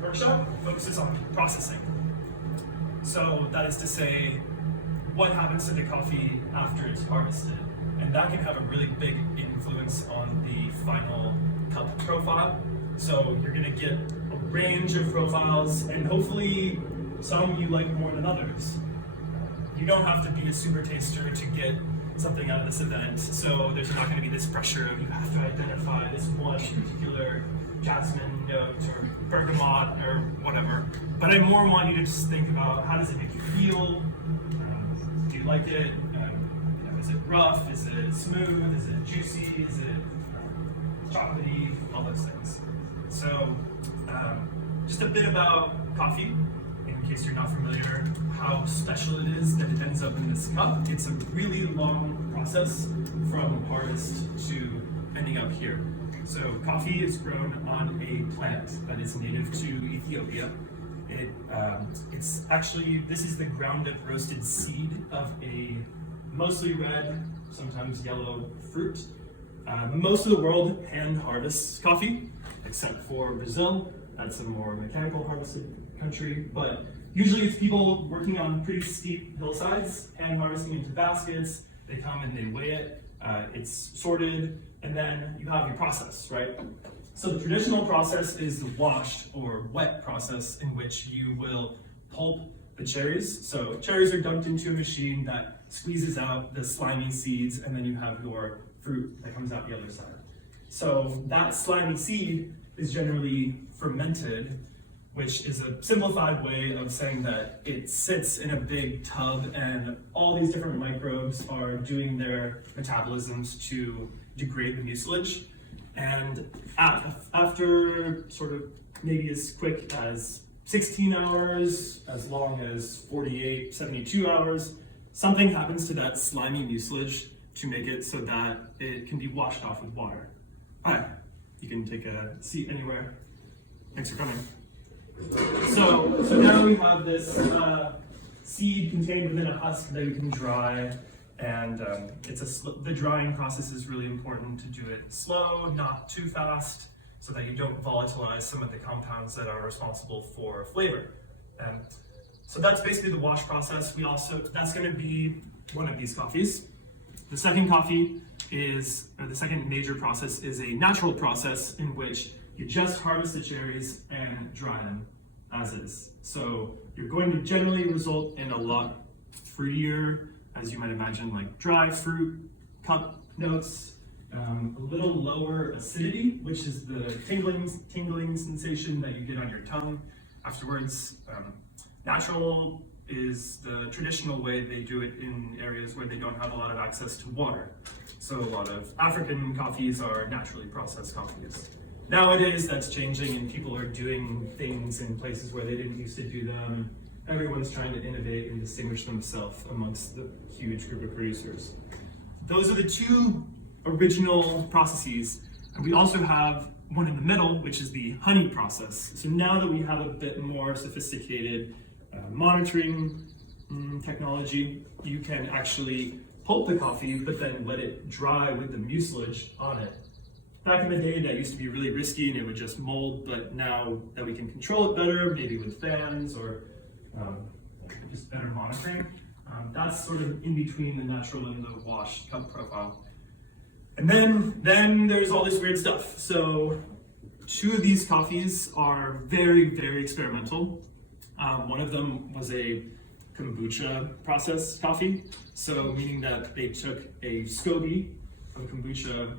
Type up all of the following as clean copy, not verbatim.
workshop focuses on processing. So that is to say, what happens to the coffee after it's harvested? And that can have a really big influence on the final cup profile. So you're gonna get a range of profiles, and hopefully some you like more than others. You don't have to be a super taster to get something out of this event, so there's not gonna be this pressure of you have to identify this one particular jasmine note or bergamot or whatever. But I more want you to just think about, how does it make you feel? Do you like it? Is it rough? Is it smooth? Is it juicy? Is it chocolatey? All those things. So just a bit about coffee, in case you're not familiar, how special it is that it ends up in this cup. It's a really long process from harvest to ending up here. So coffee is grown on a plant that is native to Ethiopia. It's actually, this is the ground up roasted seed of a mostly red, sometimes yellow fruit. Most of the world hand harvests coffee, except for Brazil. That's a more mechanical harvested country, but usually it's people working on pretty steep hillsides, hand harvesting into baskets. They come and they weigh it, it's sorted, and then you have your process, right? So the traditional process is the washed or wet process, in which you will pulp the cherries. So cherries are dumped into a machine that squeezes out the slimy seeds, and then you have your fruit that comes out the other side. So that slimy seed is generally fermented, which is a simplified way of saying that it sits in a big tub and all these different microbes are doing their metabolisms to degrade the mucilage. And after sort of maybe as quick as 16 hours, as long as 48, 72 hours, something happens to that slimy mucilage to make it so that it can be washed off with water. Hi, you can take a seat anywhere. Thanks for coming. So now we have this seed contained within a husk that you can dry, and the drying process is really important to do it slow, not too fast, so that you don't volatilize some of the compounds that are responsible for flavor. So that's basically the wash process. That's going to be one of these coffees. The second the second major process is a natural process, in which you just harvest the cherries and dry them as is. So you're going to generally result in a lot fruitier, as you might imagine, like dry fruit, cup notes, a little lower acidity, which is the tingling sensation that you get on your tongue afterwards. Natural is the traditional way they do it in areas where they don't have a lot of access to water. So a lot of African coffees are naturally processed coffees. Nowadays that's changing, and people are doing things in places where they didn't used to do them. Everyone's trying to innovate and distinguish themselves amongst the huge group of producers. Those are the two original processes. And we also have one in the middle, which is the honey process. So now that we have a bit more sophisticated monitoring technology, you can actually pulp the coffee, but then let it dry with the mucilage on it. Back in the day, that used to be really risky and it would just mold, but now that we can control it better, maybe with fans or just better monitoring, that's sort of in between the natural and the washed cup profile. And then there's all this weird stuff. So two of these coffees are very, very experimental. One of them was a kombucha processed coffee. So meaning that they took a SCOBY of kombucha,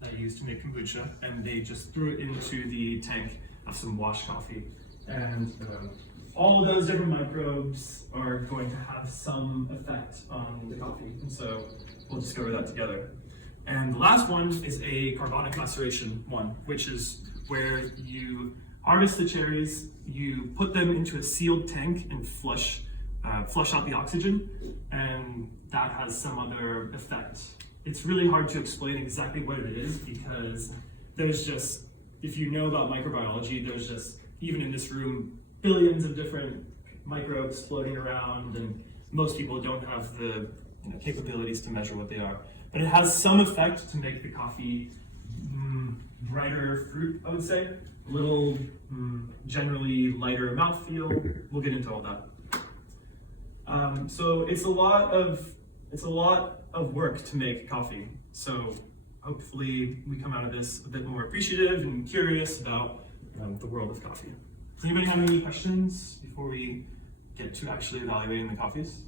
that you use to make kombucha, and they just threw it into the tank of some washed coffee. And all of those different microbes are going to have some effect on the coffee. And so we'll just go over that together. And the last one is a carbonic maceration one, which is where you harvest the cherries, you put them into a sealed tank and flush out the oxygen, and that has some other effect. It's really hard to explain exactly what it is, because there's just, if you know about microbiology, there's just, even in this room, billions of different microbes floating around, and most people don't have the capabilities to measure what they are. But it has some effect to make the coffee brighter fruit, I would say. A little generally lighter mouthfeel. We'll get into all that. So it's a lot of work to make coffee. So hopefully we come out of this a bit more appreciative and curious about the world of coffee. Does anybody have any questions before we get to actually evaluating the coffees?